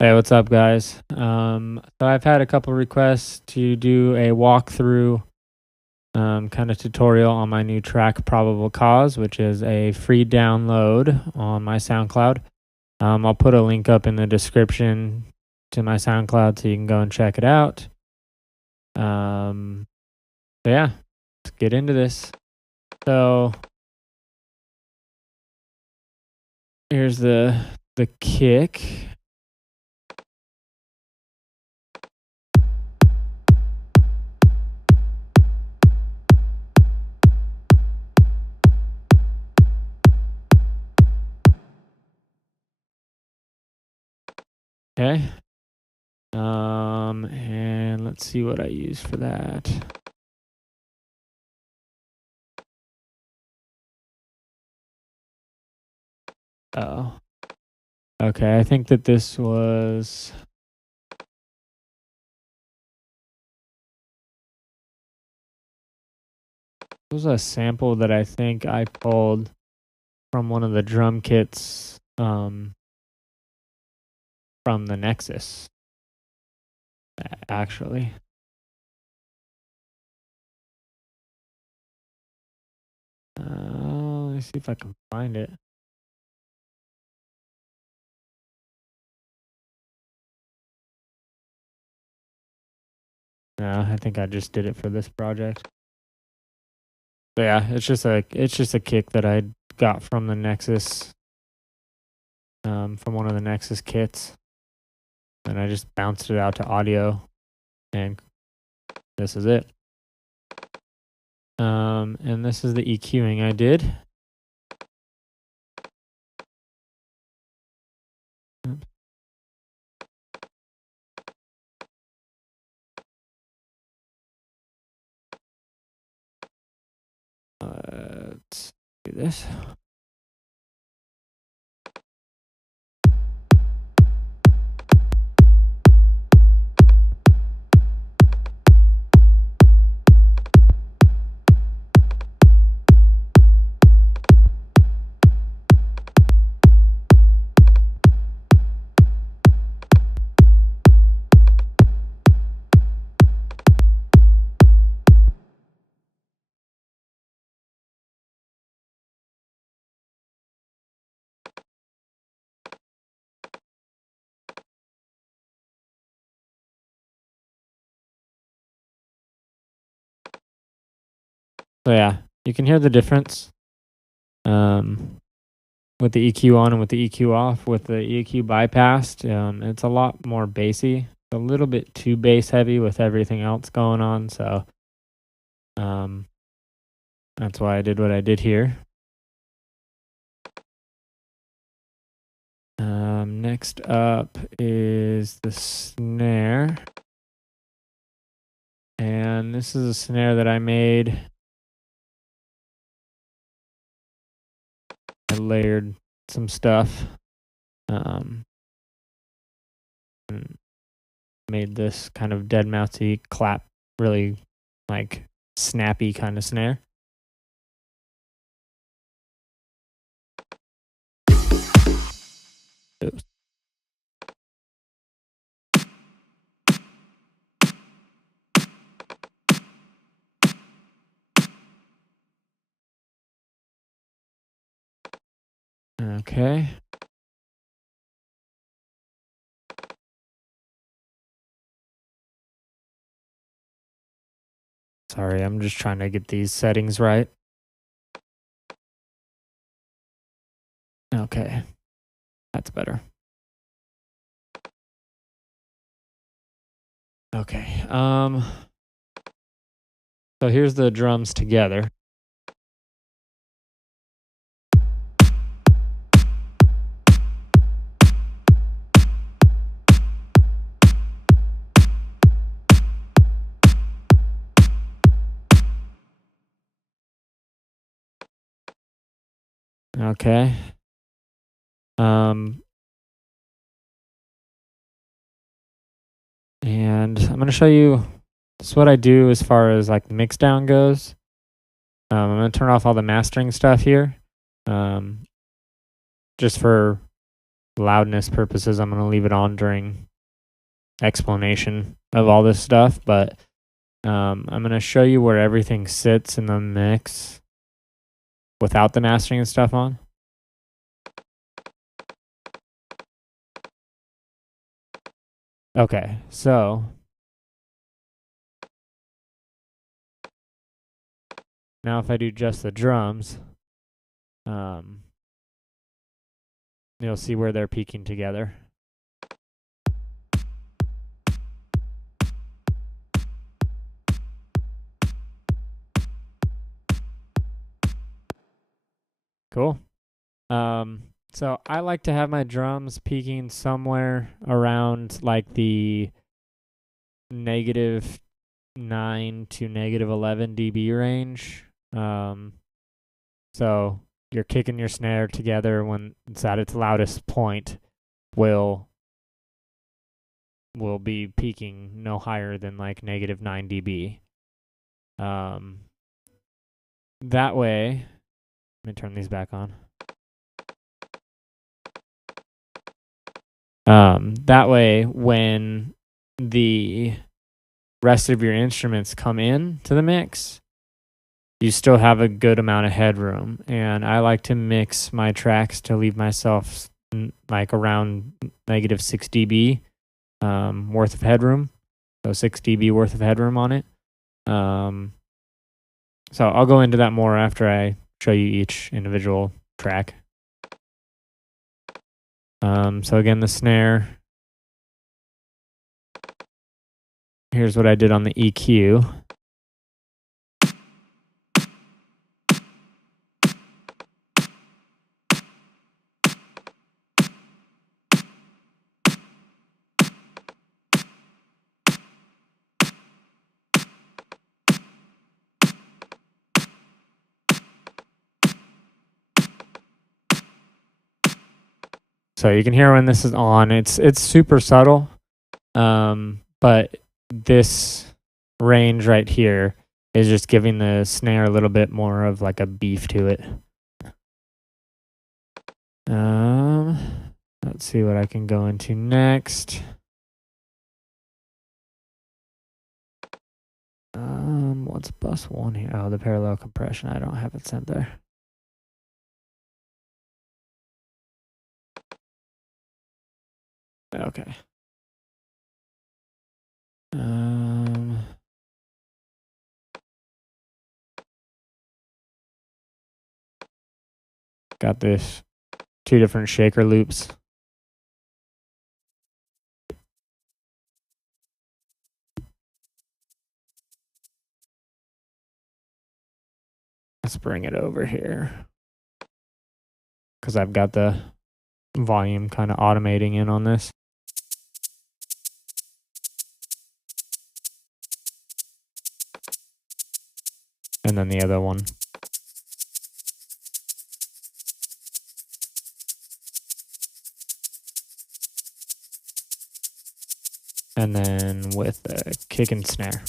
Hey, what's up, guys? So I've had a couple requests to do a walkthrough kind of tutorial on my new track, Probable Cause, which is a free download on my SoundCloud. I'll put a link up in the description to my SoundCloud so you can go and check it out. So yeah, let's get into this. So here's the kick. Okay. And let's see what I use for that. Oh. Okay, I think that this was a sample that I think I pulled from one of the drum kits from the Nexus, actually. Let me see if I can find it. No, I think I just did it for this project. But yeah, it's just a kick that I got from the Nexus, from one of the Nexus kits, and I just bounced it out to audio, and this is it. And this is the EQing I did. Let's do this. So yeah, you can hear the difference with the EQ on and with the EQ off. With the EQ bypassed, it's a lot more bassy. It's a little bit too bass heavy with everything else going on. So that's why I did what I did here. Next up is the snare. And this is a snare that I made. I layered some stuff. Made this kind of dead mousey clap, really like snappy kind of snare. Oops. Okay. Sorry, I'm just trying to get these settings right. Okay. That's better. Okay. So here's the drums together. Okay. And I'm going to show you, this is what I do as far as like Mixdown goes. I'm going to turn off all the mastering stuff here. Just for loudness purposes, I'm going to leave it on during explanation of all this stuff, but I'm going to show you where everything sits in the mix without the mastering and stuff on. Okay, so now if I do just the drums, you'll see where they're peaking together. Cool. So I like to have my drums peaking somewhere around like the -9 to -11 dB range. So your kick and your snare together when it's at its loudest point will be peaking no higher than like -9 dB. That way, let me turn these back on. That way, when the rest of your instruments come in to the mix, you still have a good amount of headroom. And I like to mix my tracks to leave myself like around -6 dB worth of headroom. So 6 dB worth of headroom on it. So I'll go into that more after I show you each individual track. So again, the snare. Here's what I did on the EQ. So you can hear when this is on. It's super subtle, but this range right here is just giving the snare a little bit more of like a beef to it. Let's see what I can go into next. What's bus 1 here? Oh, the parallel compression. I don't have it sent there. Okay. Got this 2 different shaker loops. Let's bring it over here because I've got the volume kind of automating in on this. And then the other one. And then with the kick and snare.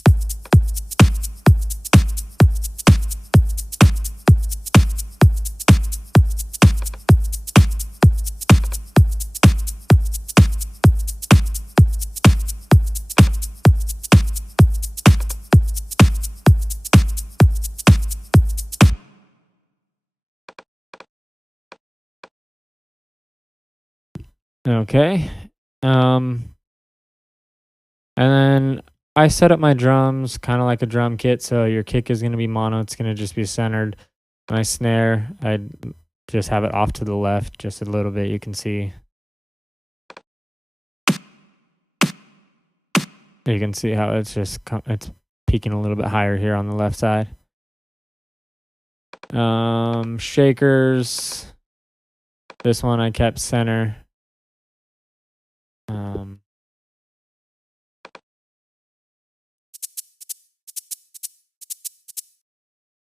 Okay. And then I set up my drums kind of like a drum kit. So your kick is going to be mono. It's going to just be centered. My snare, I just have it off to the left just a little bit. You can see. You can see how it's just it's peaking a little bit higher here on the left side. Shakers. This one I kept center.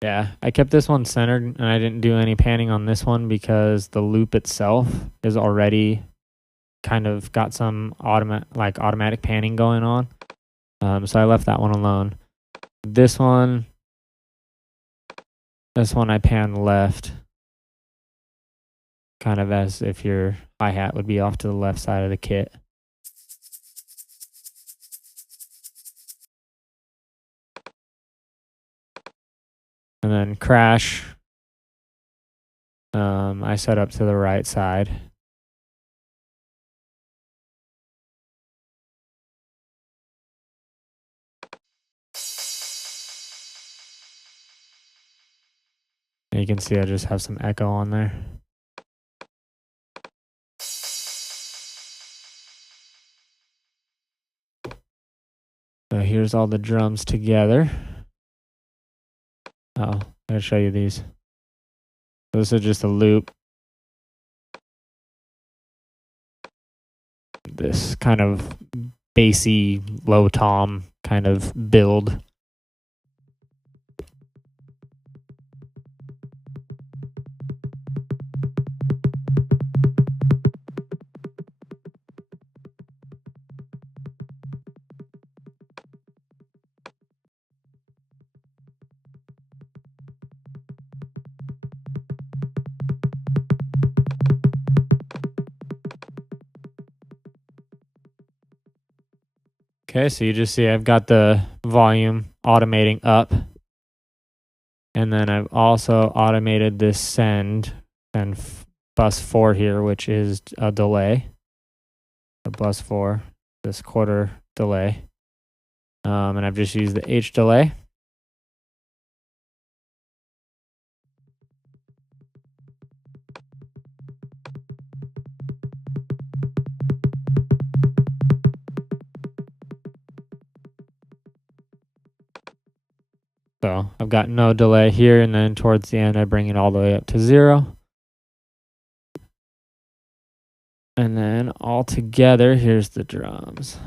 Yeah, I kept this one centered and I didn't do any panning on this one because the loop itself is already kind of got some automatic panning going on. So I left that one alone. This one I pan left, kind of as if you're hi-hat would be off to the left side of the kit. And then crash, I set up to the right side. And you can see I just have some echo on there. So here's all the drums together. Oh, I gotta show you these. So this is just a loop. This kind of bassy, low tom kind of build. Okay, so you just see I've got the volume automating up. And then I've also automated this send and bus 4 here, which is a delay. A bus 4, this quarter delay. And I've just used the H delay. So I've got no delay here, and then towards the end, I bring it all the way up to 0. And then all together, here's the drums.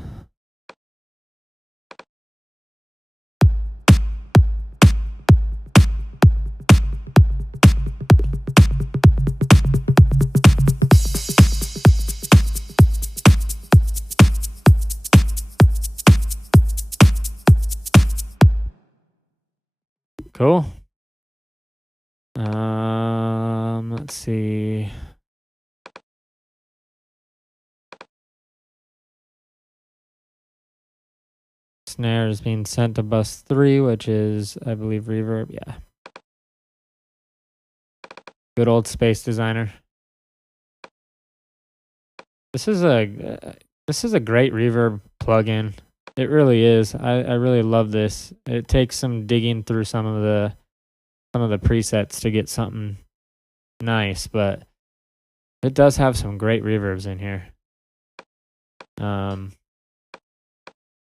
Cool. Let's see. Snare is being sent to bus 3, which is, I believe, reverb. Yeah. Good old Space Designer. This is a great reverb plugin. It really is. I really love this. It takes some digging through some of the presets to get something nice, but it does have some great reverbs in here.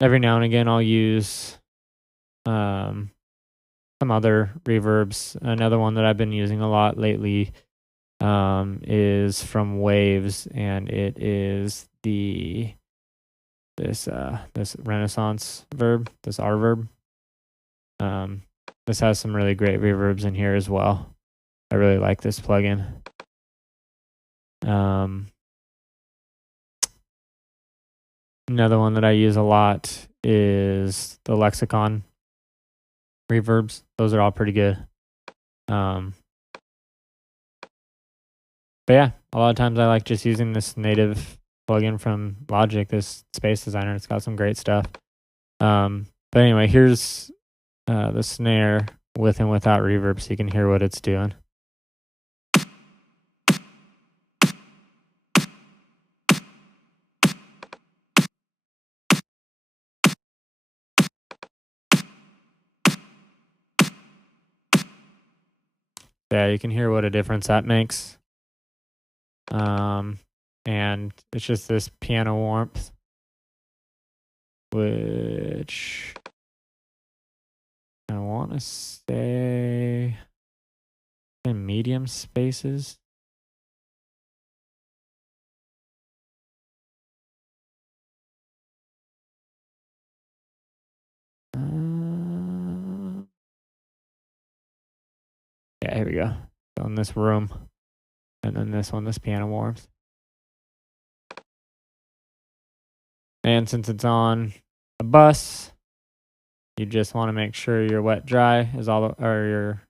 Every now and again I'll use some other reverbs. Another one that I've been using a lot lately is from Waves, and it is this Renaissance verb, this R verb. This has some really great reverbs in here as well. I really like this plugin. Another one that I use a lot is the Lexicon reverbs. Those are all pretty good. But yeah, a lot of times I like just using this native plugin from Logic, this Space Designer. It's got some great stuff. But anyway, here's the snare with and without reverb, so you can hear what it's doing. Yeah, you can hear what a difference that makes. And it's just this piano warmth, which I want to say in medium spaces. Yeah, here we go. So in this room, and then this one, this piano warmth. And since it's on a bus, you just want to make sure your wet dry is your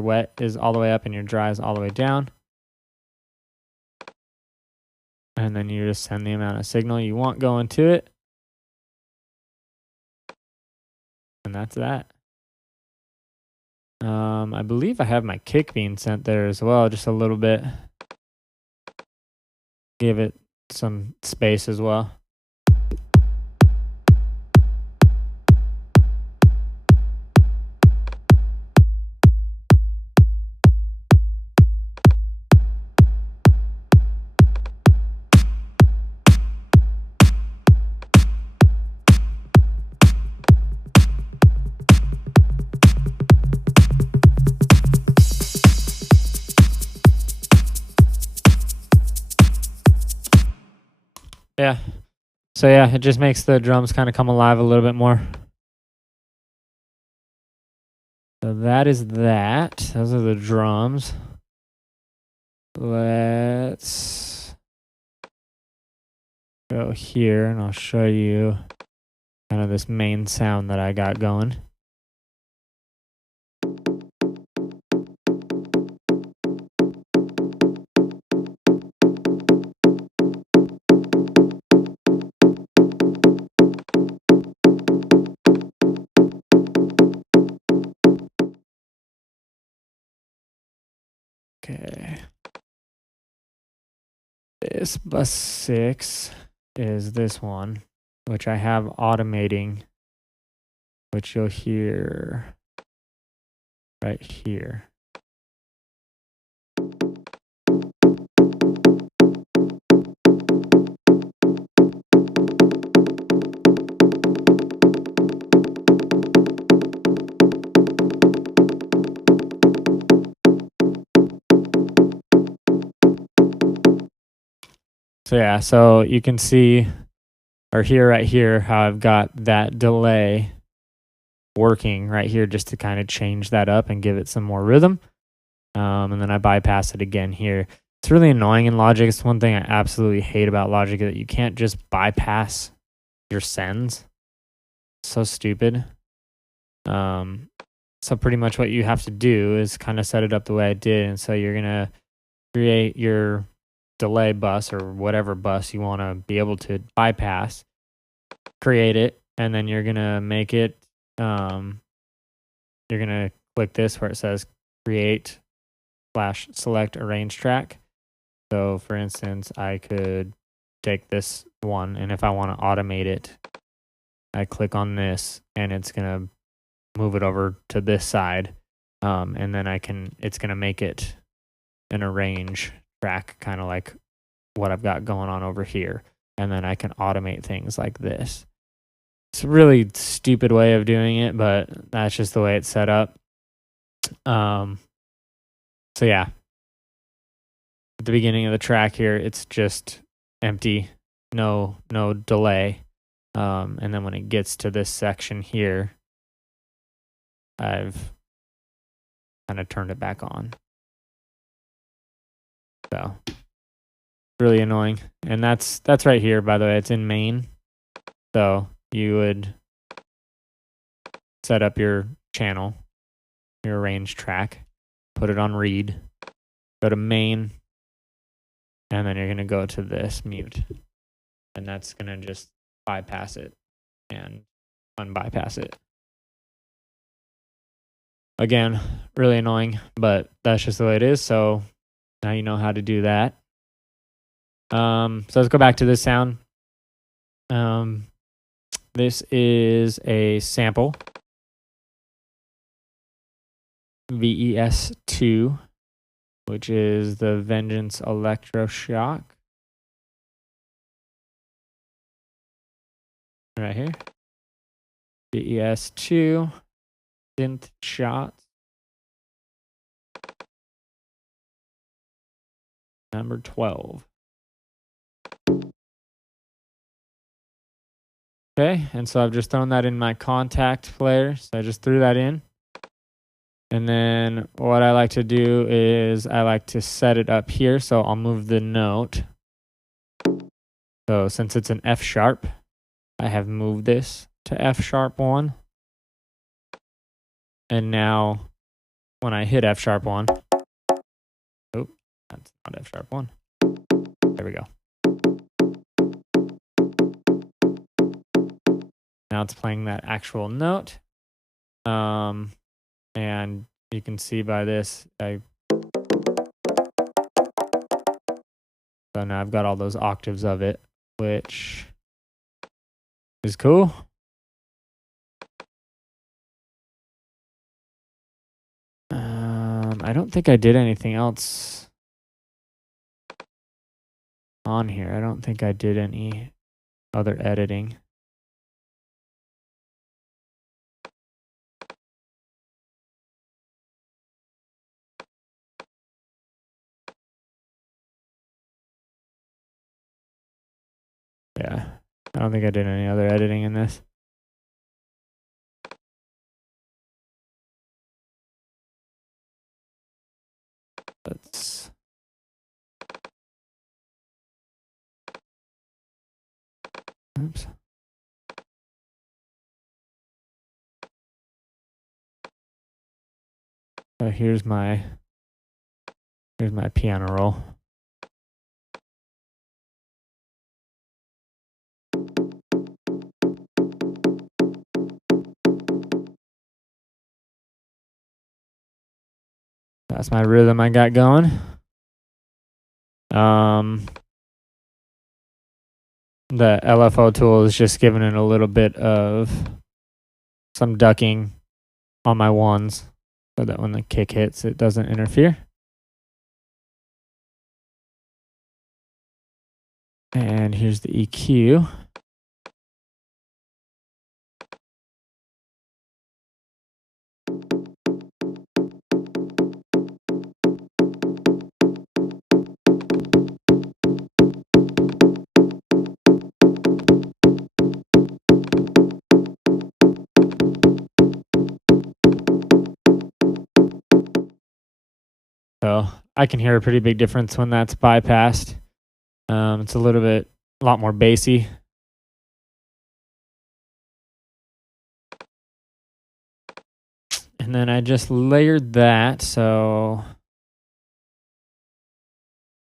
wet is all the way up and your dry is all the way down. And then you just send the amount of signal you want going to it. And that's that. I believe I have my kick being sent there as well, just a little bit. Give it some space as well. Yeah. So yeah, it just makes the drums kind of come alive a little bit more. So that is that. Those are the drums. Let's go here and I'll show you kind of this main sound that I got going. Okay. This bus 6 is this one, which I have automating, which you'll hear right here. So yeah, so you can see or hear right here how I've got that delay working right here just to kind of change that up and give it some more rhythm. And then I bypass it again here. It's really annoying in Logic. It's one thing I absolutely hate about Logic, that you can't just bypass your sends. It's so stupid. So pretty much what you have to do is kind of set it up the way I did. And so you're going to create your delay bus or whatever bus you want to be able to bypass, create it, and then you're going to make it, you're going to click this where it says create / select arrange track. So for instance, I could take this one, and if I want to automate it, I click on this and it's going to move it over to this side. And then it's going to make it an arrange track, kind of like what I've got going on over here. And then I can automate things like this. It's a really stupid way of doing it, but that's just the way it's set up. So yeah, at the beginning of the track here, it's just empty, no delay. And then when it gets to this section here, I've kind of turned it back on. So really annoying. And that's right here, by the way. It's in main. So you would set up your channel, your arrange track, put it on read, go to main, and then you're going to go to this mute. And that's going to just bypass it and unbypass it. Again, really annoying, but that's just the way it is. So now you know how to do that. So let's go back to this sound. This is a sample. VES2, which is the Vengeance Electroshock. Right here. VES2, Synth Shots. Number 12. Okay, and so I've just thrown that in my contact player. So I just threw that in. And then what I like to do is I like to set it up here. So I'll move the note. So since it's an F sharp, I have moved this to F sharp 1. And now when I hit F sharp 1, oh, that's not F sharp 1. There we go. now it's playing that actual note. And you can see by this, so now I've got all those octaves of it, which is cool. I don't think I did anything else on here. I don't think I did any other editing. Yeah, I don't think I did any other editing in this. Let's oops. So here's my piano roll. That's my rhythm I got going. The LFO tool is just giving it a little bit of some ducking on my ones so that when the kick hits, it doesn't interfere. And here's the EQ. So I can hear a pretty big difference when that's bypassed. It's a lot more bassy. And then I just layered that, so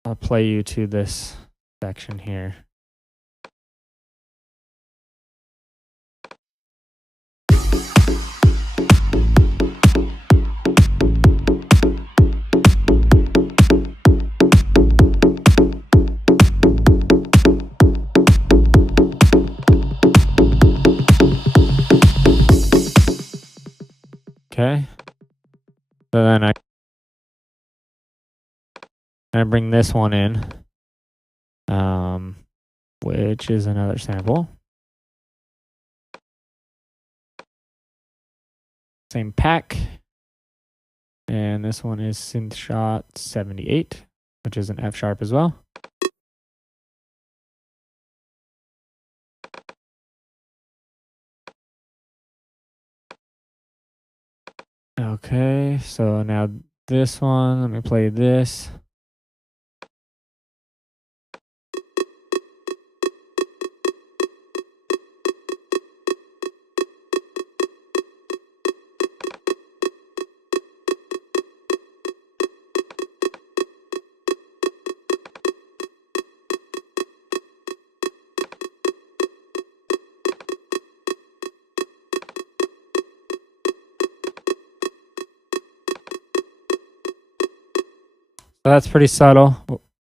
I'll play you to this section here. Okay. So then I bring this one in, which is another sample. Same pack. And this one is Synth Shot 78, which is an F sharp as well. Okay, so now this one, let me play this. So that's pretty subtle,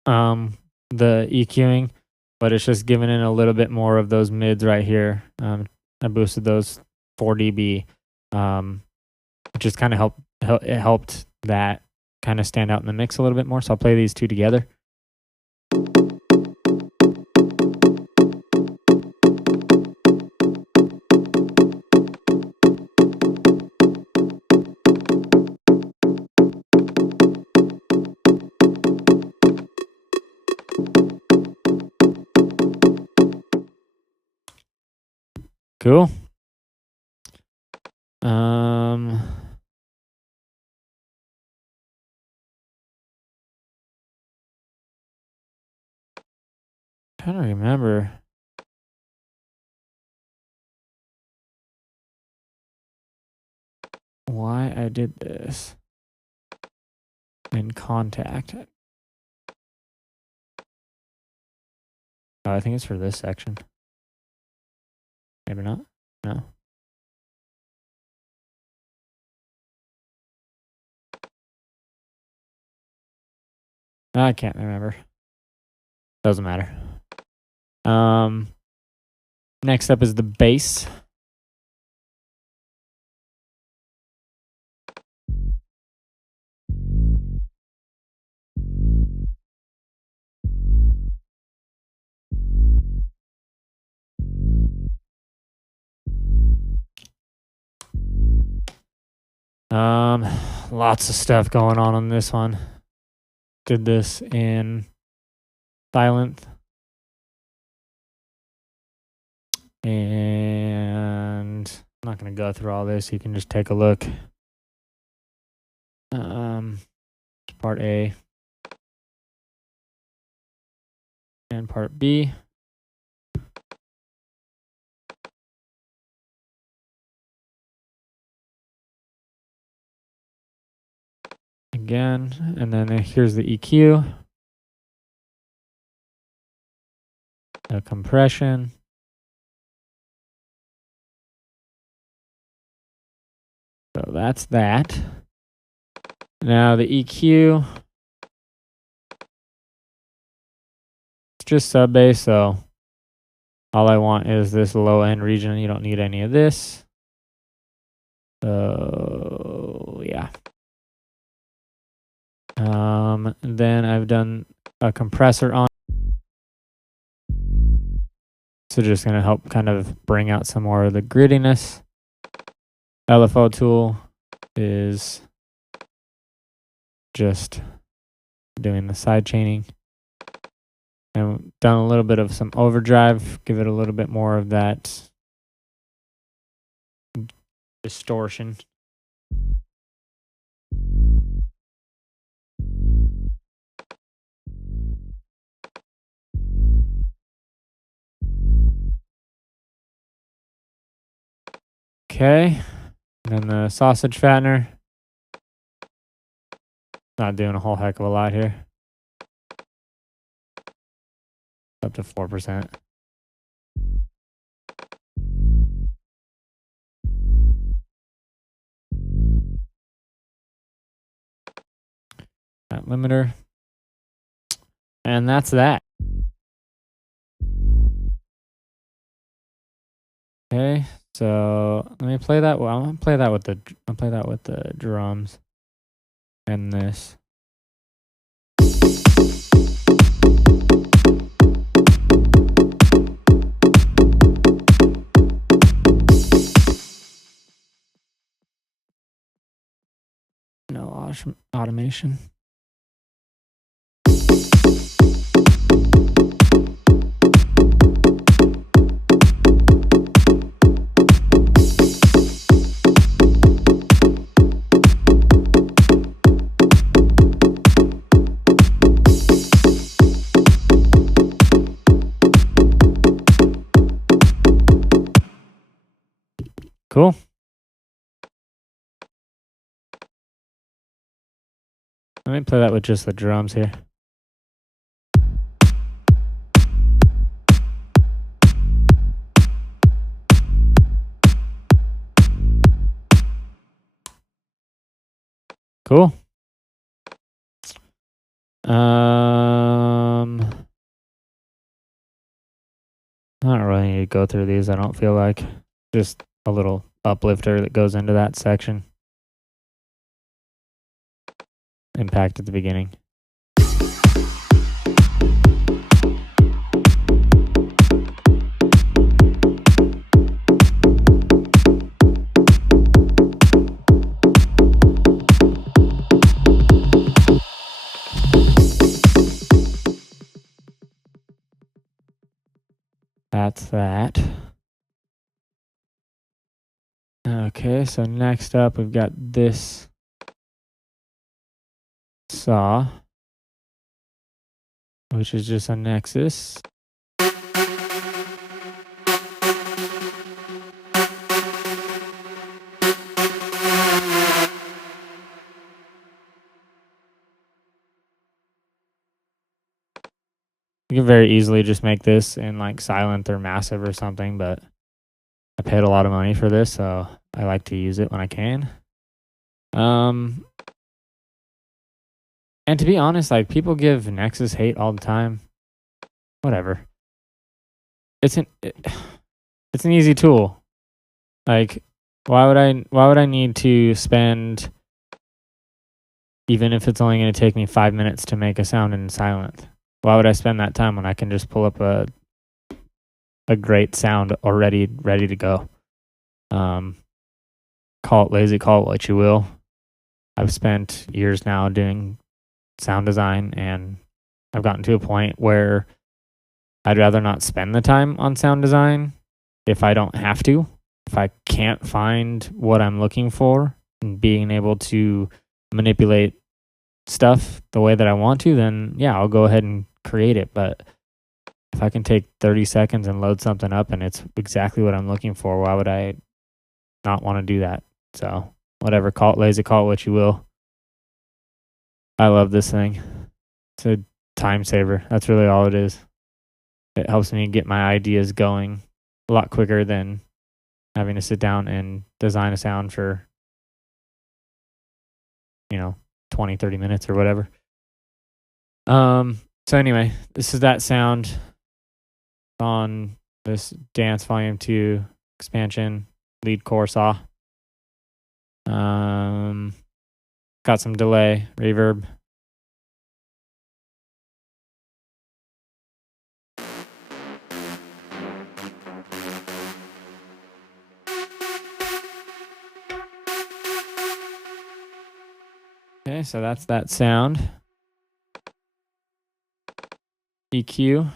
the EQing, but it's just giving it a little bit more of those mids right here. I boosted those 4 dB, which just kind of helped that kind of stand out in the mix a little bit more. So I'll play these two together. Cool. Trying to remember. Why I did this in Contact. Oh, I think it's for this section. Maybe not. No. I can't remember. Doesn't matter. Next up is the bass. Lots of stuff going on this one. Did this in silent. And I'm not going to go through all this. You can just take a look. Part A and part B. Again, and then here's the EQ. The compression. So that's that. Now the EQ. It's just sub bass, so all I want is this low end region. You don't need any of this. So yeah. Then I've done a compressor on. So just gonna help kind of bring out some more of the grittiness. LFO tool is just doing the side chaining. And done a little bit of some overdrive, give it a little bit more of that distortion. Okay, and then the sausage fattener. Not doing a whole heck of a lot here. Up to 4%. That limiter. And that's that. Okay, so let me play that. Well, I'm gonna play that with the drums and this. No automation. Cool. Let me play that with just the drums here. Cool. I don't really need to go through these. I don't feel like. Just a little uplifter that goes into that section. Impact at the beginning. That's that. Okay, so next up we've got this saw, which is just a Nexus. You can very easily just make this in like silent or massive or something, but I paid a lot of money for this, so I like to use it when I can. And to be honest, like, people give Nexus hate all the time. Whatever. It's an easy tool. Like, why would I need to spend, even if it's only going to take me 5 minutes to make a sound in Silent? Why would I spend that time when I can just pull up a great sound already ready to go? Call it lazy, call it what you will. I've spent years now doing sound design, and I've gotten to a point where I'd rather not spend the time on sound design if I don't have to. If I can't find what I'm looking for and being able to manipulate stuff the way that I want to, then yeah, I'll go ahead and create it. But if I can take 30 seconds and load something up and it's exactly what I'm looking for, why would I not want to do that? So whatever, call it lazy, call it what you will. I love this thing. It's a time saver. That's really all it is. It helps me get my ideas going a lot quicker than having to sit down and design a sound for, 20, 30 minutes or whatever. So anyway, this is that sound on this Dance Volume 2 expansion lead core saw. Got some delay, reverb. Okay, so that's that sound. EQ.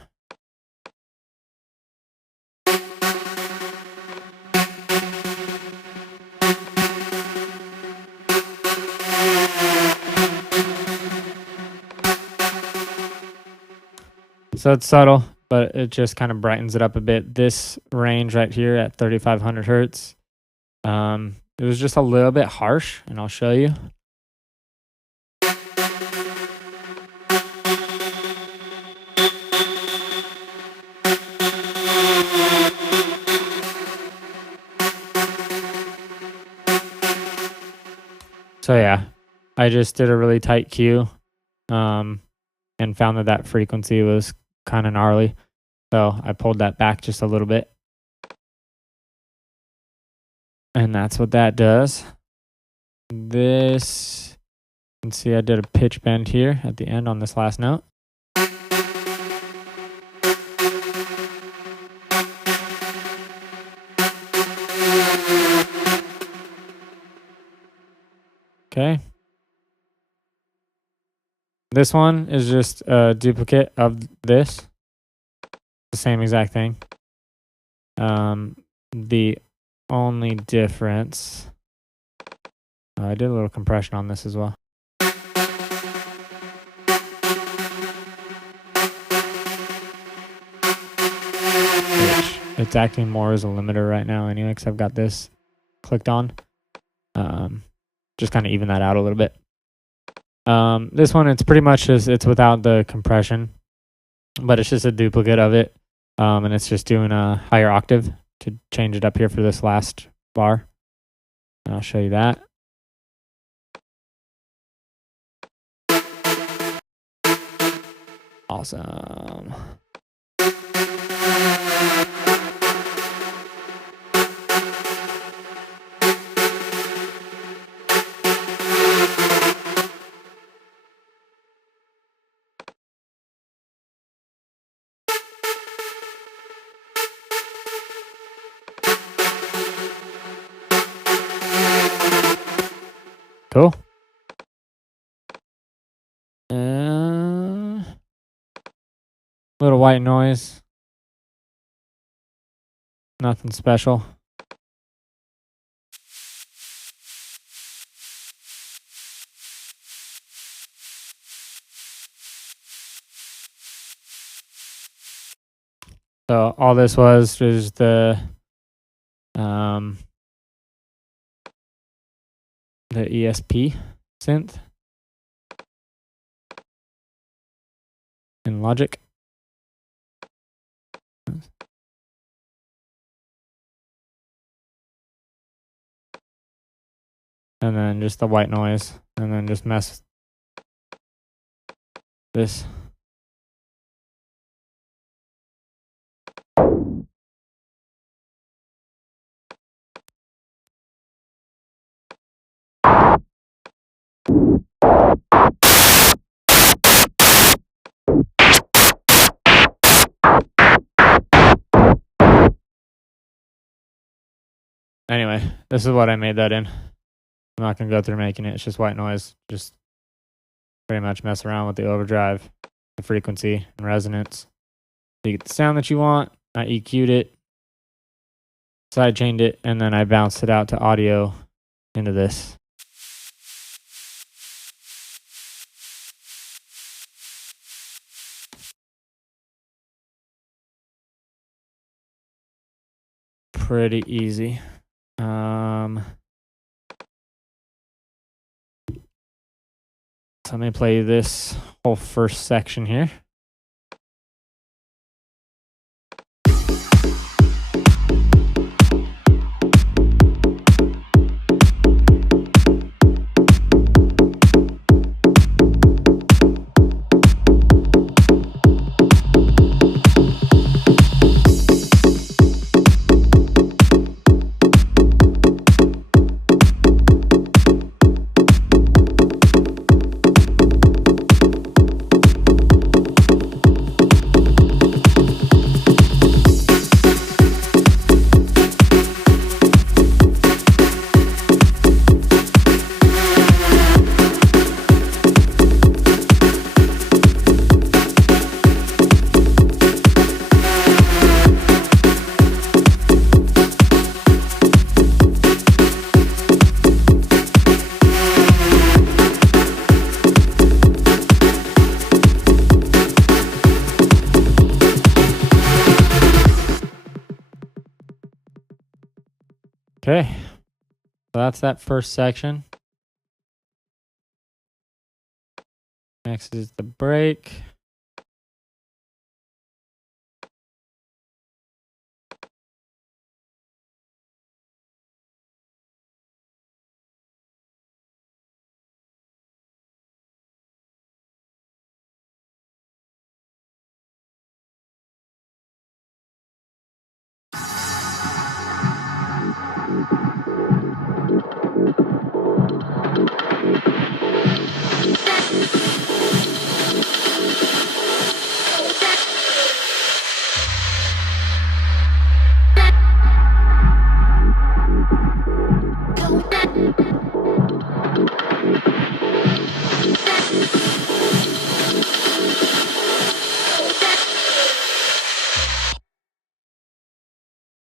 So it's subtle, but it just kind of brightens it up a bit. This range right here at 3500 hertz, it was just a little bit harsh, and I'll show you. So yeah, I just did a really tight cue, and found that frequency was kind of gnarly. So I pulled that back just a little bit. And that's what that does. This, you can see I did a pitch bend here at the end on this last note. Okay. This one is just a duplicate of this. The same exact thing. The only difference, I did a little compression on this as well. It's acting more as a limiter right now anyway, because I've got this clicked on. Just kind of even that out a little bit. This one, it's pretty much just, it's without the compression, but it's just a duplicate of it. And it's just doing a higher octave to change it up here for this last bar. And I'll show you that. Awesome. Cool. Little white noise. Nothing special. So all this was the ESP synth in Logic. and then just the white noise, and then just mess this. Anyway, this is what I made that in. I'm not going to go through making it. It's just white noise. Just pretty much mess around with the overdrive, the frequency, and resonance. So you get the sound that you want. I EQ'd it, sidechained it, and then I bounced it out to audio into this. Pretty easy. So let me play this whole first section here. Okay, so that's that first section. Next is the break.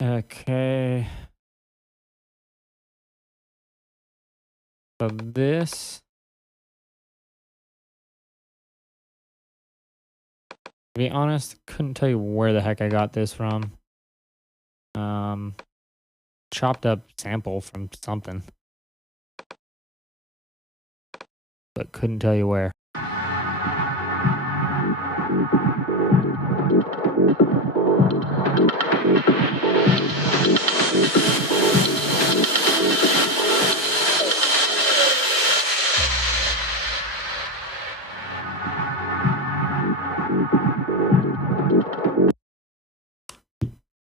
Okay. So this, to be honest, couldn't tell you where the heck I got this from. Chopped up sample from something, but couldn't tell you where.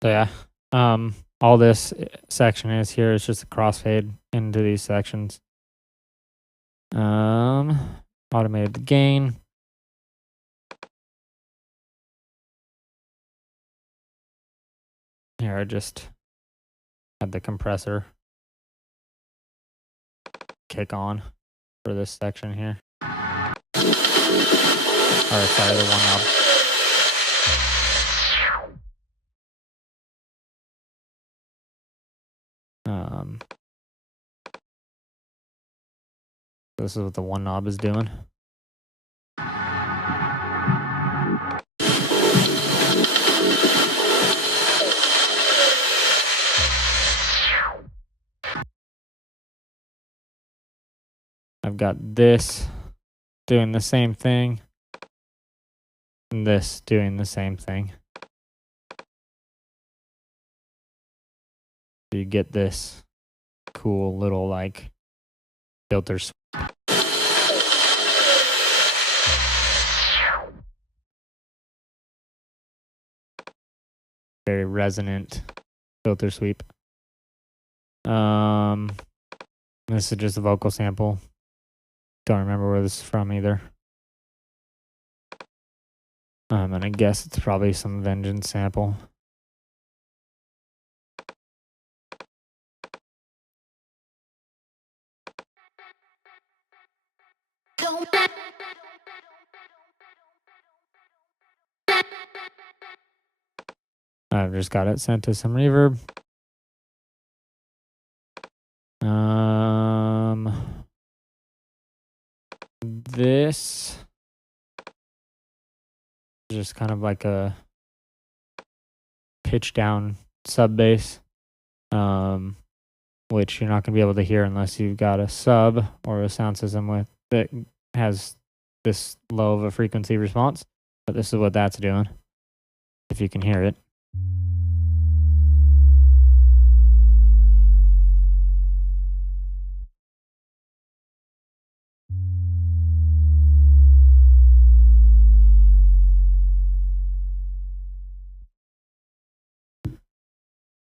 So yeah, all this section is here is just a crossfade into these sections. Automated the gain. Here I just had the compressor kick on for this section here. Or sorry, the one knob. This is what the one knob is doing. I've got this doing the same thing, and this doing the same thing. So you get this cool little like filters. Very resonant filter sweep. This is just a vocal sample. Don't remember where this is from either. I'm gonna guess it's probably some Vengeance sample. I've just got it sent to some reverb. This is just kind of like a pitch down sub bass, which you're not going to be able to hear unless you've got a sub or a sound system with that has this low of a frequency response. But this is what that's doing, if you can hear it.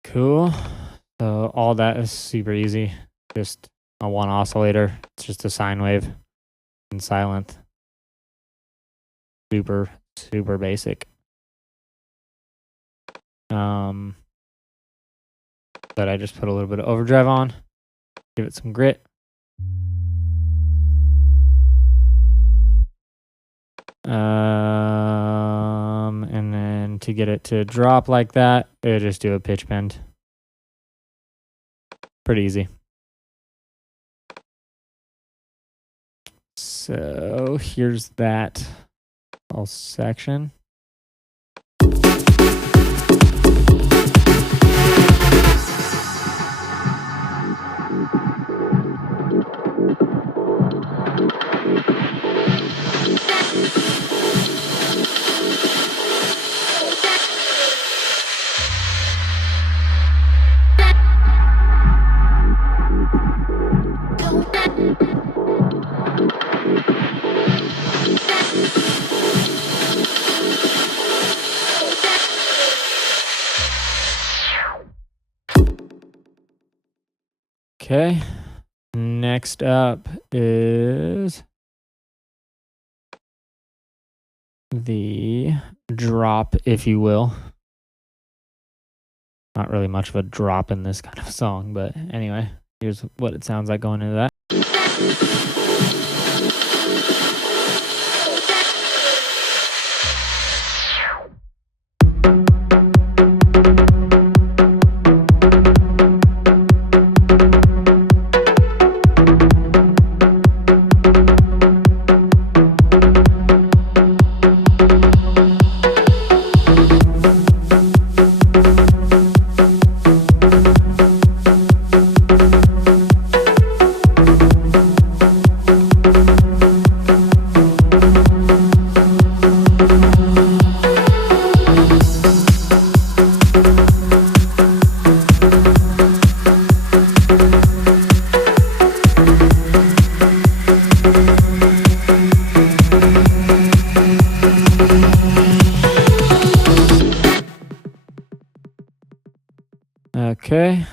Cool. So all that is super easy. Just a one oscillator. It's just a sine wave and silent. Super, super basic. But I just put a little bit of overdrive on. Give it some grit. And then to get it to drop like that, I just do a pitch bend. Pretty easy. So here's that whole section. Okay, next up is the drop, if you will. Not really much of a drop in this kind of song, but anyway, here's what it sounds like going into that. Okay.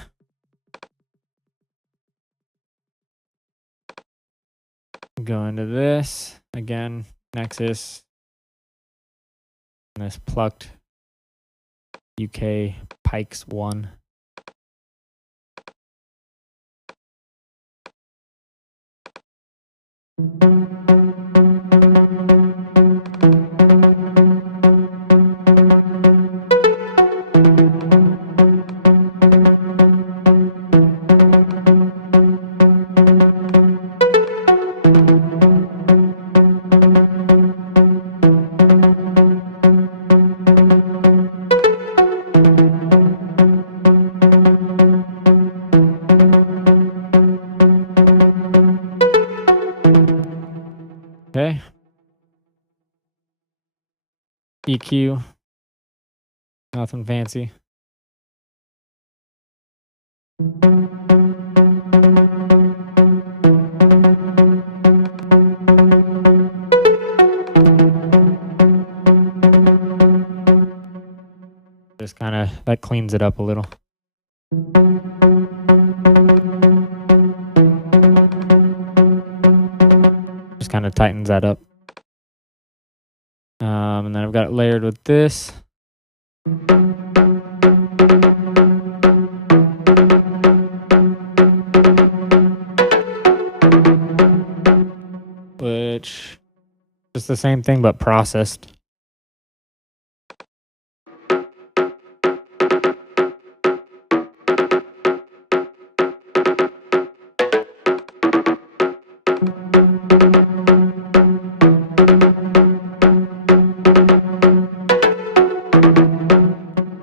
Go into this again, Nexus, and this plucked UK Pikes 1. Okay. EQ. Nothing fancy. That cleans it up a little. Just kind of tightens that up. And then I've got it layered with this. Which is the same thing but processed.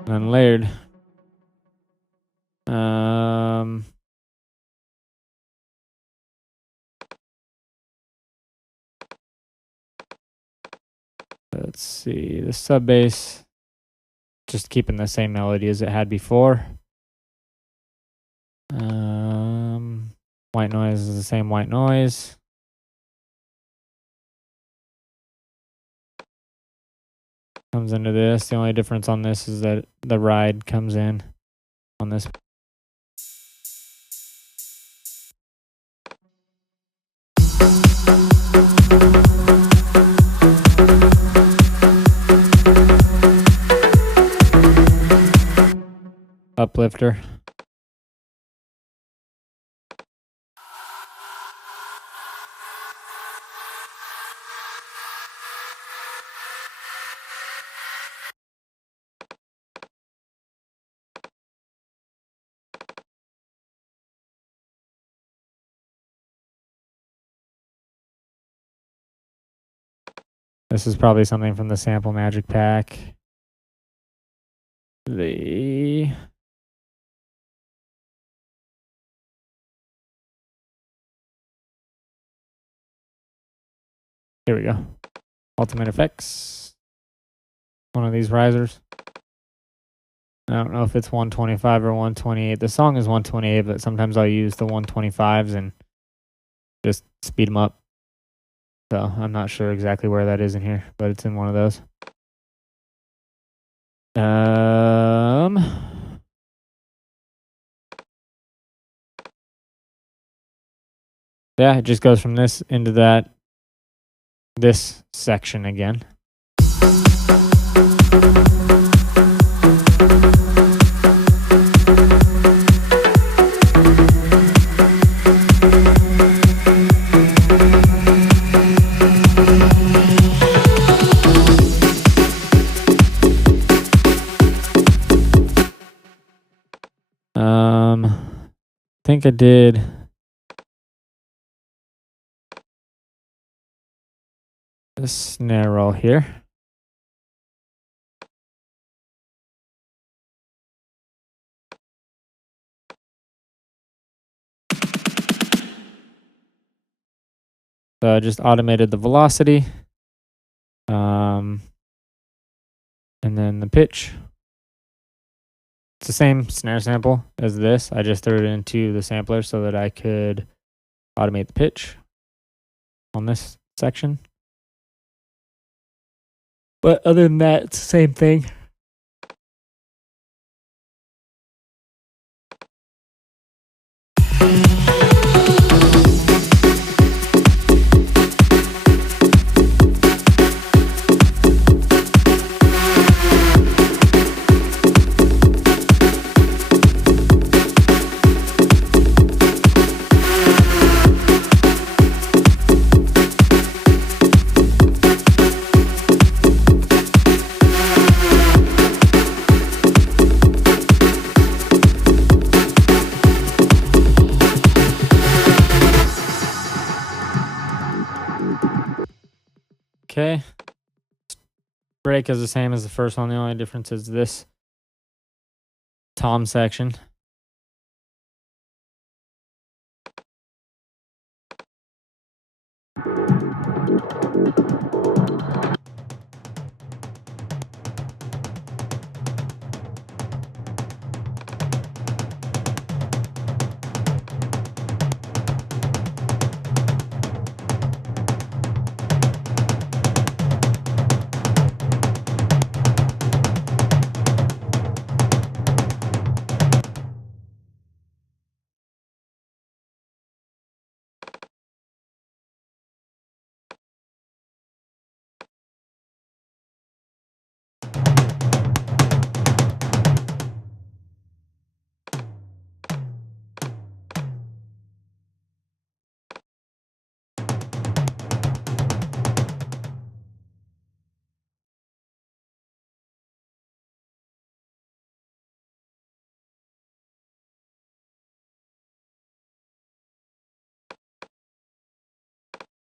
And layered. Let's see, the sub bass, just keeping the same melody as it had before. White noise is the same white noise. Comes into this. The only difference on this is that the ride comes in on this. Uplifter. This is probably something from the Sample Magic pack. Here we go. Ultimate Effects. One of these risers. I don't know if it's 125 or 128. The song is 128, but sometimes I'll use the 125s and just speed them up. So I'm not sure exactly where that is in here, but it's in one of those. Yeah, it just goes from this into this section again. I think I did the snare roll here. So I just automated the velocity, and then the pitch. It's the same snare sample as this. I just threw it into the sampler so that I could automate the pitch on this section. But other than that, it's the same thing. Okay. Break is the same as the first one. The only difference is this tom section.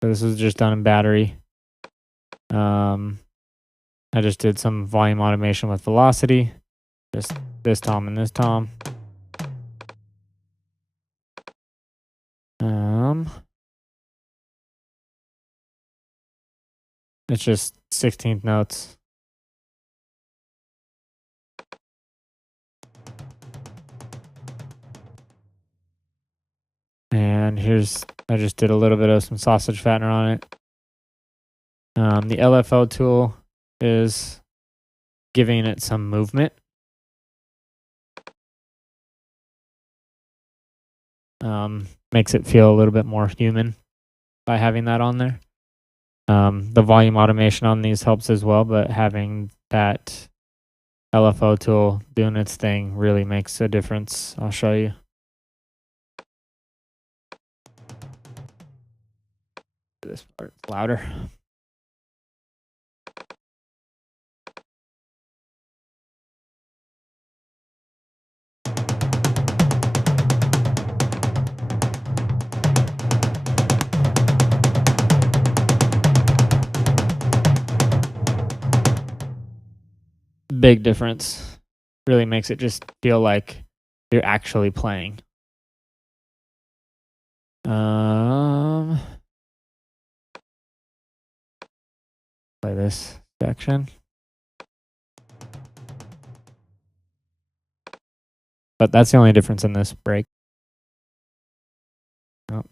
So this is just done in battery. I just did some volume automation with velocity. Just this tom and this tom. It's just 16th notes. And I just did a little bit of some sausage fattener on it. The LFO tool is giving it some movement. Makes it feel a little bit more human by having that on there. The volume automation on these helps as well, but having that LFO tool doing its thing really makes a difference. I'll show you. This part's louder. Big difference. Really makes it just feel like you're actually playing. Play this section. But that's the only difference in this break. Oh.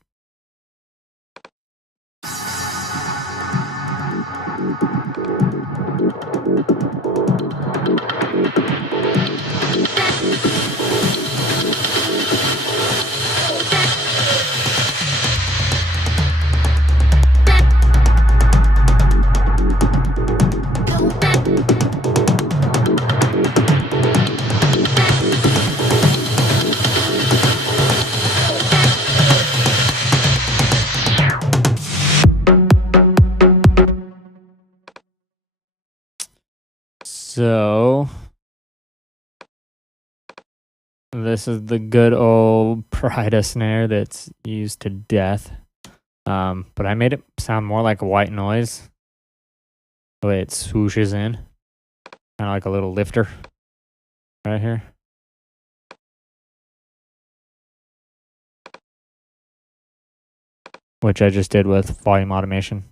So this is the good old Prida snare that's used to death. But I made it sound more like a white noise. The way it swooshes in. Kind of like a little lifter. Right here. Which I just did with volume automation.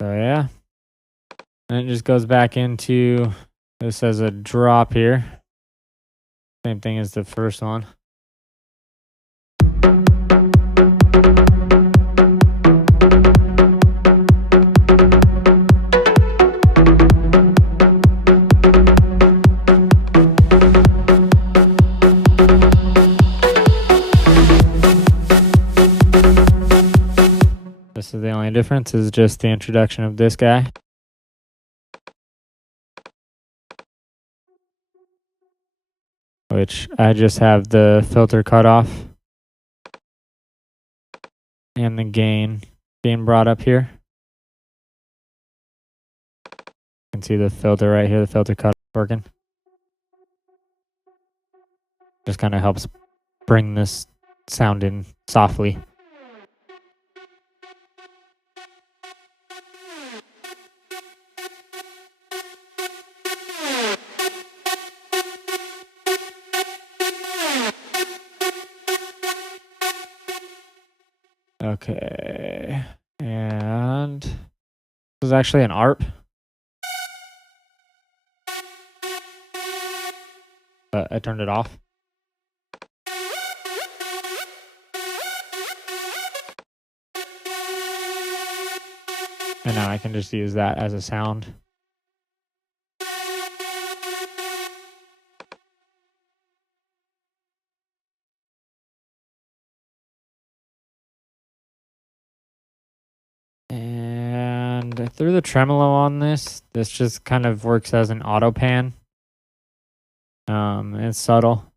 So yeah, and it just goes back into this as a drop here. Same thing as the first one. This is the only difference, is just the introduction of this guy. Which I just have the filter cut off. And the gain being brought up here. You can see the filter right here, the filter cut working. Just kind of helps bring this sound in softly. Okay, and this is actually an ARP. But I turned it off. And now I can just use that as a sound. And I threw the tremolo on this. This just kind of works as an auto pan. It's subtle.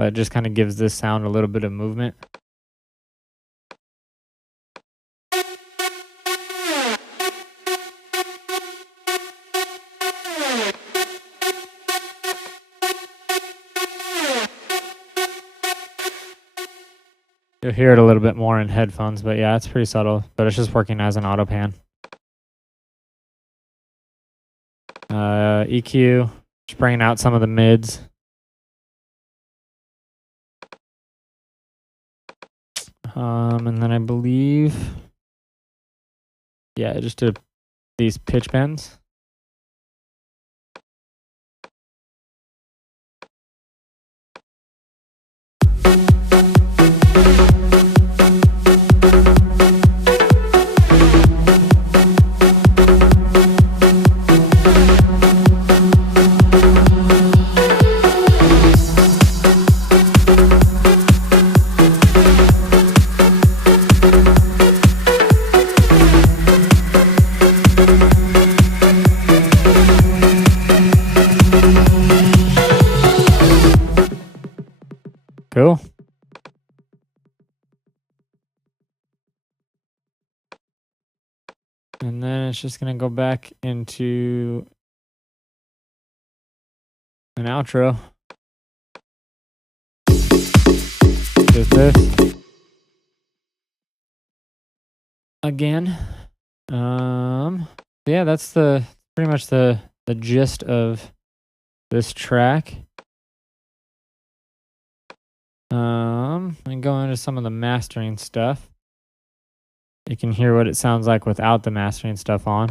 but it just kind of gives this sound a little bit of movement. You'll hear it a little bit more in headphones, but yeah, it's pretty subtle, but it's just working as an auto pan. EQ, just bringing out some of the mids. And then I believe, yeah, just did these pitch bends. Cool. And then it's just going to go back into an outro. Just this. Again. Yeah, that's pretty much the gist of this track. And go into some of the mastering stuff. You can hear what it sounds like without the mastering stuff on.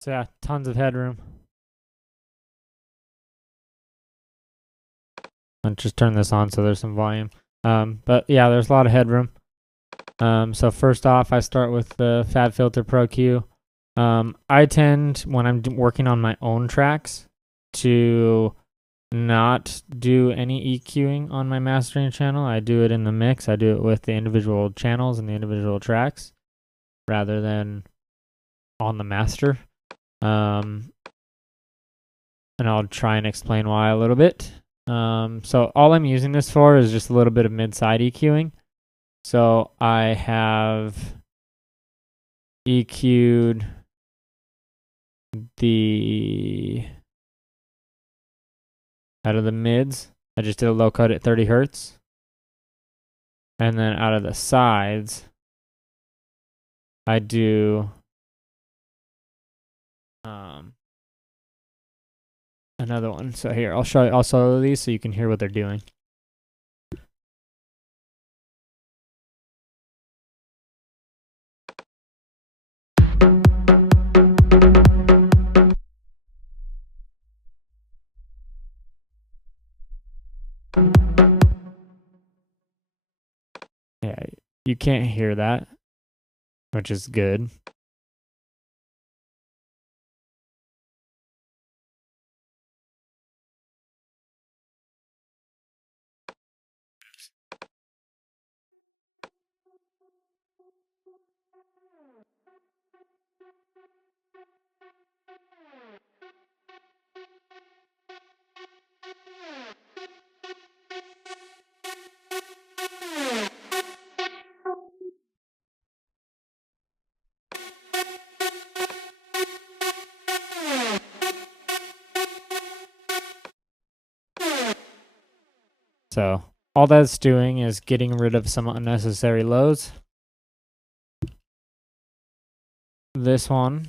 So yeah, tons of headroom. I'll just turn this on so there's some volume. But yeah, there's a lot of headroom. So first off, I start with the FabFilter Pro Q. I tend, when I'm working on my own tracks, to not do any EQing on my mastering channel. I do it in the mix. I do it with the individual channels and the individual tracks rather than on the master. And I'll try and explain why a little bit. So all I'm using this for is just a little bit of mid-side EQing. So I have EQ'd out of the mids. I just did a low cut at 30 hertz. And then out of the sides, I do another one. So here, I'll solo these so you can hear what they're doing. Yeah, you can't hear that, which is good. So all that's doing is getting rid of some unnecessary lows. This one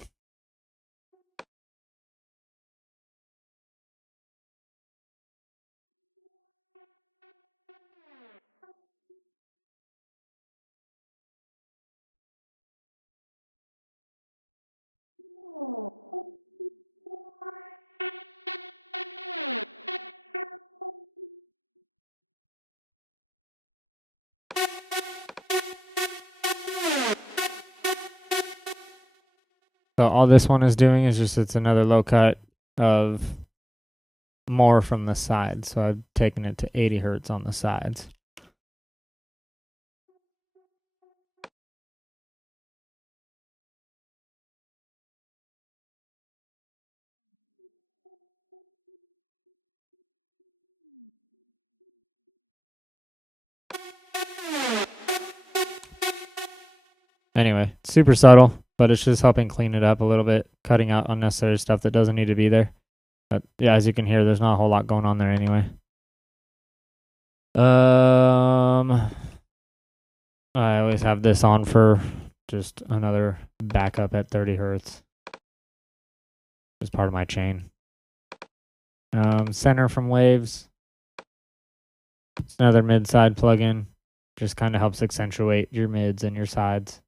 So all this one is doing is just it's another low cut of more from the sides. So I've taken it to 80 hertz on the sides. Anyway, super subtle, but it's just helping clean it up a little bit, cutting out unnecessary stuff that doesn't need to be there. But yeah, as you can hear, there's not a whole lot going on there anyway. I always have this on for just another backup at 30 hertz. As part of my chain. Center from Waves. It's another mid-side plugin. Just kind of helps accentuate your mids and your sides.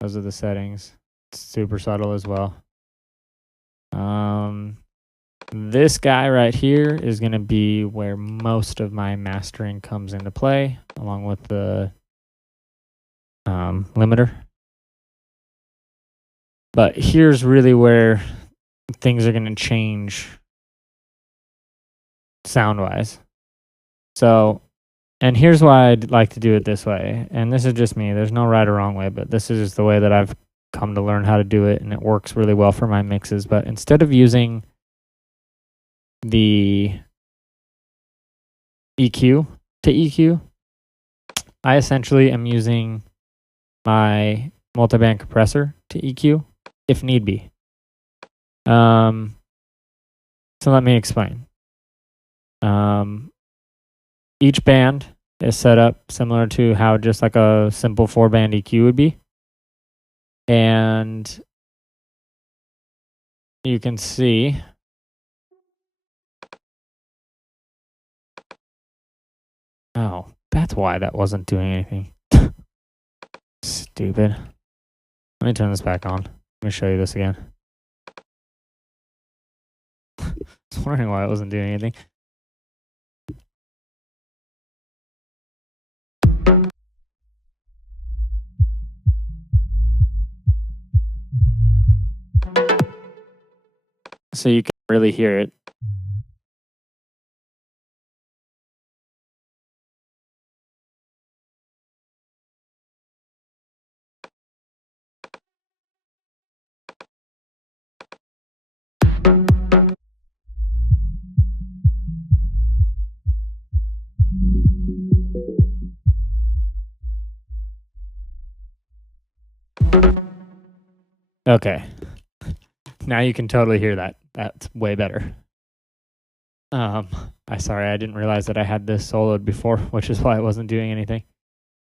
Those are the settings. It's super subtle as well. This guy right here is going to be where most of my mastering comes into play, along with the limiter. But here's really where things are going to change sound-wise. So, and here's why I'd like to do it this way. And this is just me. There's no right or wrong way, but this is just the way that I've come to learn how to do it, and it works really well for my mixes. But instead of using the EQ to EQ, I essentially am using my multiband compressor to EQ if need be. So let me explain. Each band is set up similar to how just like a simple 4-band EQ would be. And you can see oh, that's why that wasn't doing anything. Stupid. Let me turn this back on. Let me show you this again. I was wondering why it wasn't doing anything. So you can really hear it. Okay. Now you can totally hear that. That's way better. Sorry, I didn't realize that I had this soloed before, which is why I wasn't doing anything.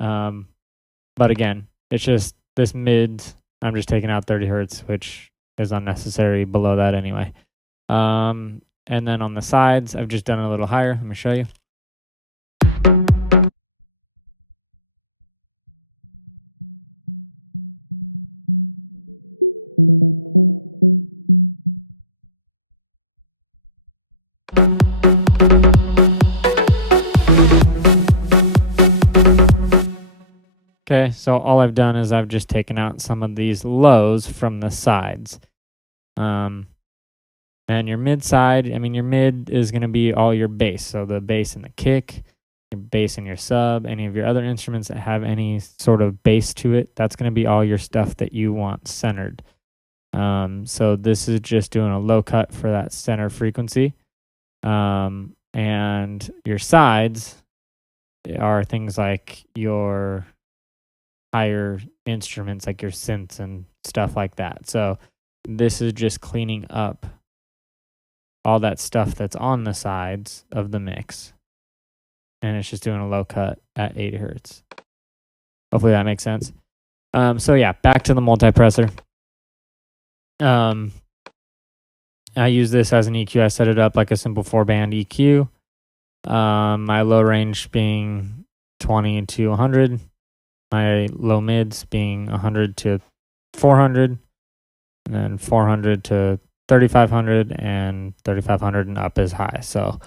But again, it's just this mids, I'm just taking out 30 hertz, which is unnecessary below that anyway. And then on the sides, I've just done it a little higher. Let me show you. Okay, so all I've done is I've just taken out some of these lows from the sides. And your mid side, I mean, your mid is going to be all your bass. So the bass and the kick, your bass and your sub, any of your other instruments that have any sort of bass to it, that's going to be all your stuff that you want centered. So this is just doing a low cut for that center frequency. And your sides are things like your higher instruments, like your synths and stuff like that. So this is just cleaning up all that stuff that's on the sides of the mix. And it's just doing a low cut at 80 hertz. Hopefully that makes sense. So yeah, back to the multipressor. I use this as an EQ. I set it up like a simple 4-band EQ. My low range being 20 to 100. My low mids being 100 to 400. And then 400 to 3500, and 3500 and up is high. So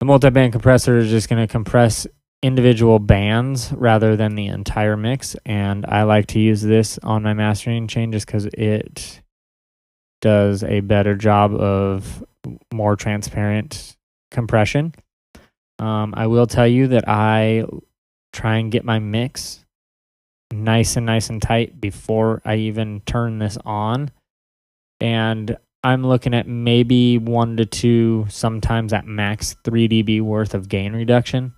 the multi-band compressor is just going to compress individual bands rather than the entire mix, and I like to use this on my mastering chain just because it does a better job of more transparent compression. I will tell you that I try and get my mix nice and tight before I even turn this on, and I'm looking at maybe 1 to 2, sometimes at max 3 dB worth of gain reduction,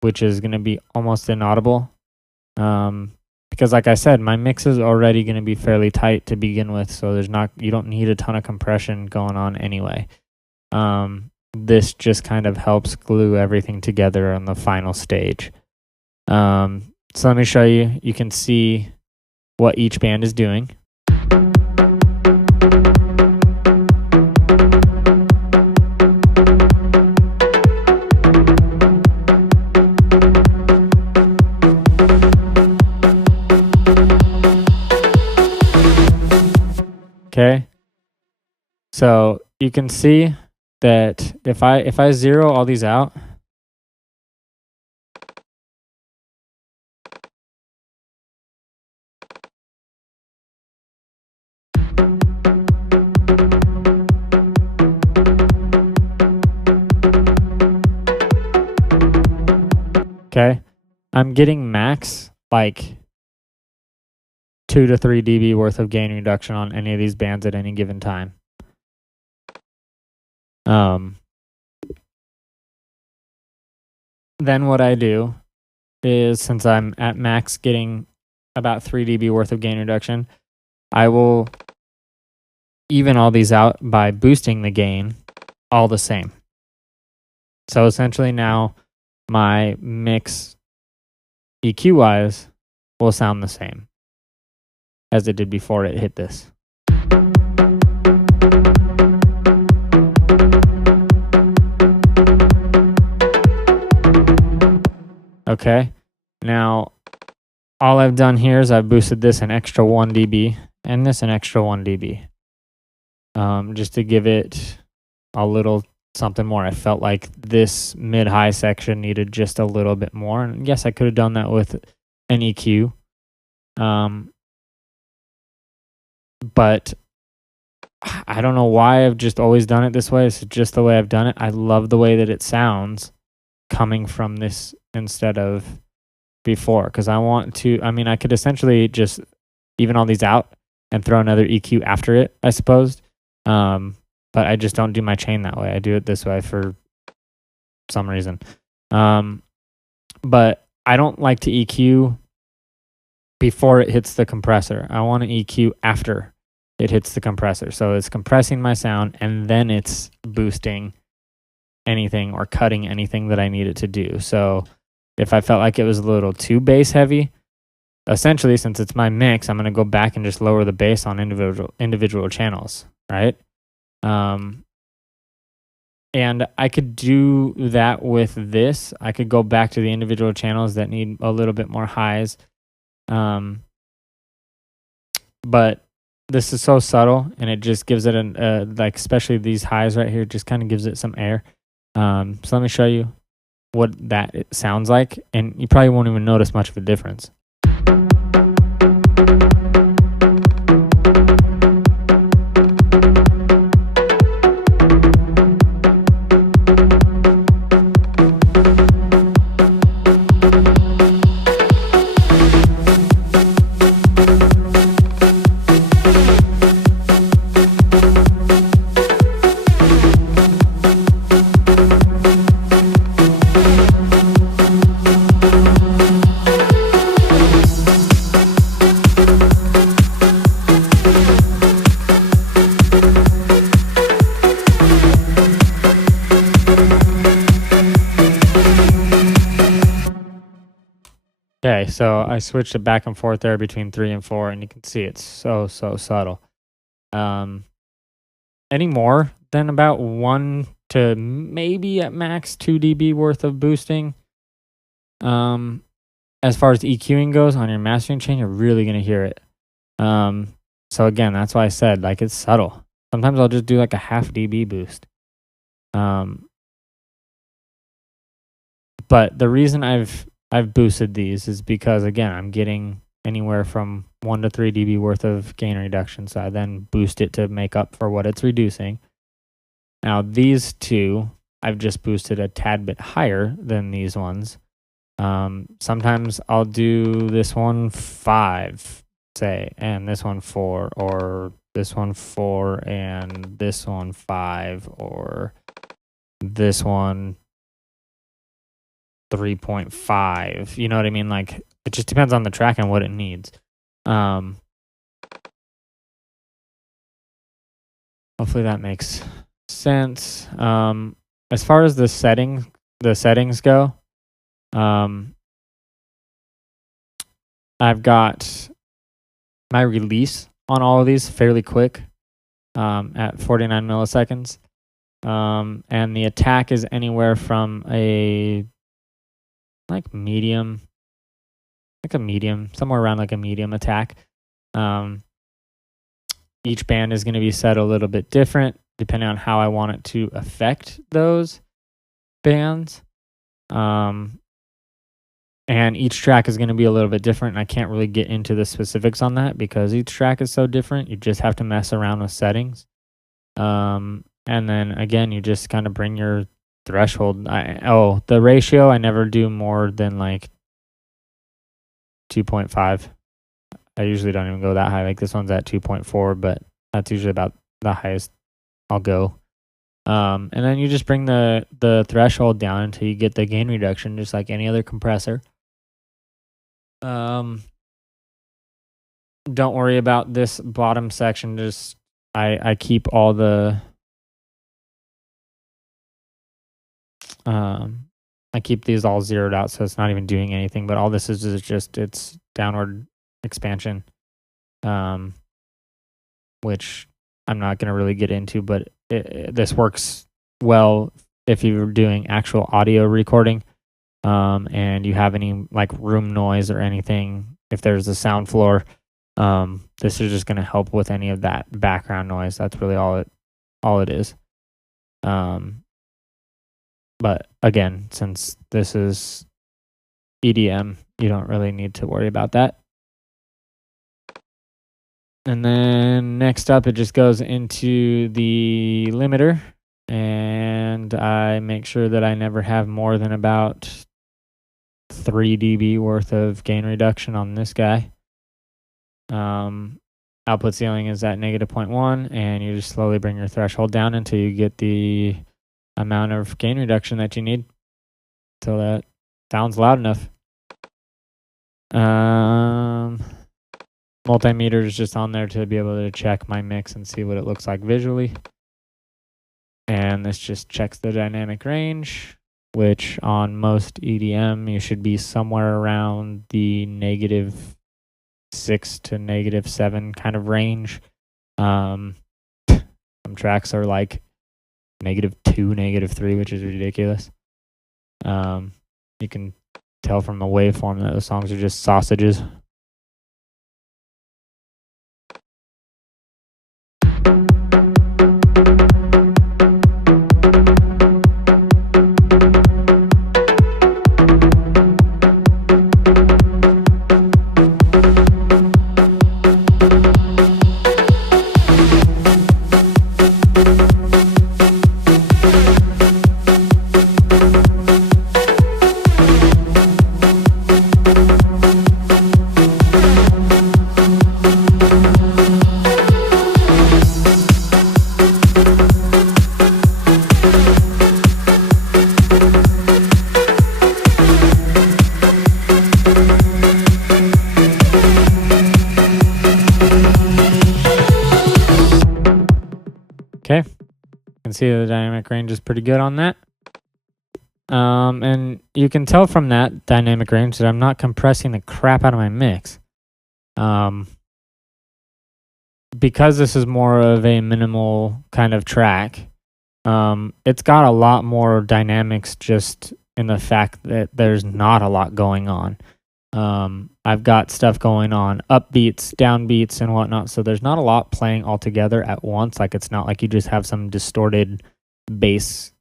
which is going to be almost inaudible. Because like I said, my mix is already going to be fairly tight to begin with, so you don't need a ton of compression going on anyway. This just kind of helps glue everything together on the final stage. So let me show you. You can see what each band is doing. Okay, so you can see that if I zero all these out, okay, I'm getting max like 2 to 3 dB worth of gain reduction on any of these bands at any given time. Then what I do is, since I'm at max getting about 3 dB worth of gain reduction, I will even all these out by boosting the gain all the same. So essentially now my mix EQ wise will sound the same as it did before it hit this. Okay, now all I've done here is I've boosted this an extra 1 dB and this an extra 1 dB, just to give it a little something more. I felt like this mid-high section needed just a little bit more, and yes, I could have done that with an EQ, but I don't know why I've just always done it this way. It's just the way I've done it. I love the way that it sounds coming from this instead of before, because I could essentially just even all these out and throw another EQ after it, I suppose. But I just don't do my chain that way. I do it this way for some reason. But I don't like to EQ before it hits the compressor. I want to EQ after it hits the compressor. So it's compressing my sound and then it's boosting anything or cutting anything that I need it to do. So if I felt like it was a little too bass heavy, essentially, since it's my mix, I'm going to go back and just lower the bass on individual channels, right? And I could do that with this. I could go back to the individual channels that need a little bit more highs. But this is so subtle, and it just gives it like, especially these highs right here, just kind of gives it some air. So let me show you what that sounds like, and you probably won't even notice much of a difference. Okay, so I switched it back and forth there between 3 and 4, and you can see it's so subtle. Any more than about 1 to maybe at max 2 dB worth of boosting, as far as EQing goes on your mastering chain, you're really going to hear it. So again, that's why I said, like, it's subtle. Sometimes I'll just do like a half dB boost. But the reason I've boosted these is because, again, I'm getting anywhere from 1 to 3 dB worth of gain reduction. So I then boost it to make up for what it's reducing. Now these two, I've just boosted a tad bit higher than these ones. Sometimes I'll do this one 5, say, and this one 4, or this one 4 and this one 5, or this one 3.5. You know what I mean? Like, it just depends on the track and what it needs. Hopefully that makes sense. As far as the settings go, I've got my release on all of these fairly quick, at 49 milliseconds. And the attack is anywhere from a medium, somewhere around like a medium attack. Each band is going to be set a little bit different depending on how I want it to affect those bands. And each track is going to be a little bit different. And I can't really get into the specifics on that because each track is so different. You just have to mess around with settings. And then again, you just kind of bring your threshold. The ratio, I never do more than like 2.5. I usually don't even go that high. Like this one's at 2.4, but that's usually about the highest I'll go. And then you just bring the threshold down until you get the gain reduction, just like any other compressor. Don't worry about this bottom section. Just I keep all the I keep these all zeroed out, so it's not even doing anything. But all this is just its downward expansion, which I'm not going to really get into, but this works well if you're doing actual audio recording, and you have any like room noise or anything. If there's a sound floor, this is just going to help with any of that background noise. That's really all it is. But again, since this is EDM, you don't really need to worry about that. And then next up, it just goes into the limiter, and I make sure that I never have more than about 3 dB worth of gain reduction on this guy. Output ceiling is at -0.1, and you just slowly bring your threshold down until you get the amount of gain reduction that you need until that sounds loud enough. Multimeter is just on there to be able to check my mix and see what it looks like visually. And this just checks the dynamic range, which on most EDM, you should be somewhere around the -6 to -7 kind of range. Some tracks are like -2, -3, which is ridiculous. You can tell from the waveform that the songs are just sausages. Okay, you can see the dynamic range is pretty good on that. And you can tell from that dynamic range that I'm not compressing the crap out of my mix. Because this is more of a minimal kind of track, it's got a lot more dynamics just in the fact that there's not a lot going on. I've got stuff going on, upbeats, downbeats, and whatnot, so there's not a lot playing all together at once. Like, it's not like you just have some distorted bass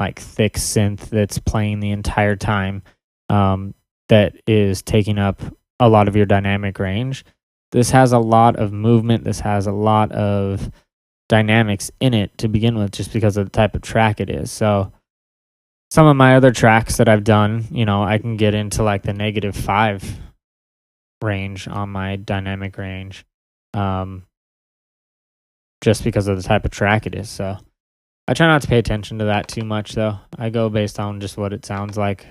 like thick synth that's playing the entire time, that is taking up a lot of your dynamic range. This has a lot of movement. This has a lot of dynamics in it to begin with, just because of the type of track it is. So some of my other tracks that I've done, I can get into like the -5 range on my dynamic range, just because of the type of track it is. So I try not to pay attention to that too much, though. I go based on just what it sounds like.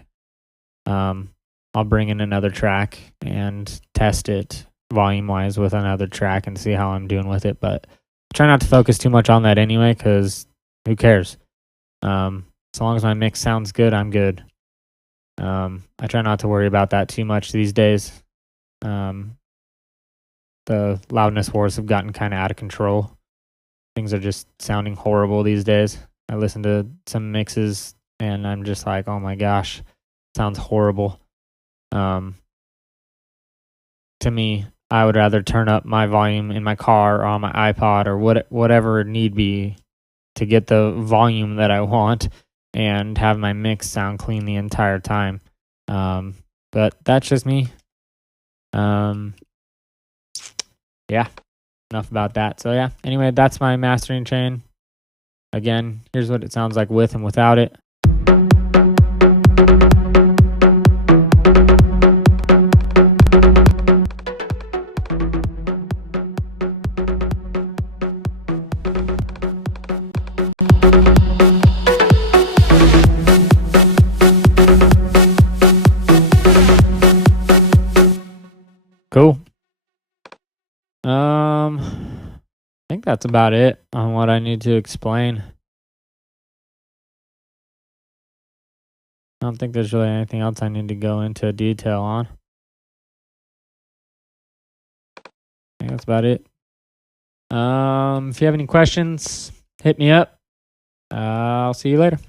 I'll bring in another track and test it volume-wise with another track and see how I'm doing with it. But I try not to focus too much on that anyway, because who cares? As long as my mix sounds good, I'm good. I try not to worry about that too much these days. The loudness wars have gotten kind of out of control. Things are just sounding horrible these days. I listen to some mixes and I'm just like, oh my gosh, sounds horrible. To me, I would rather turn up my volume in my car or on my iPod or whatever need be to get the volume that I want and have my mix sound clean the entire time. But that's just me. Yeah, enough about that. So yeah, anyway, that's my mastering chain. Again, here's what it sounds like with and without it. Cool. I think that's about it on what I need to explain. I don't think there's really anything else I need to go into detail on. I think that's about it. If you have any questions, hit me up. I'll see you later.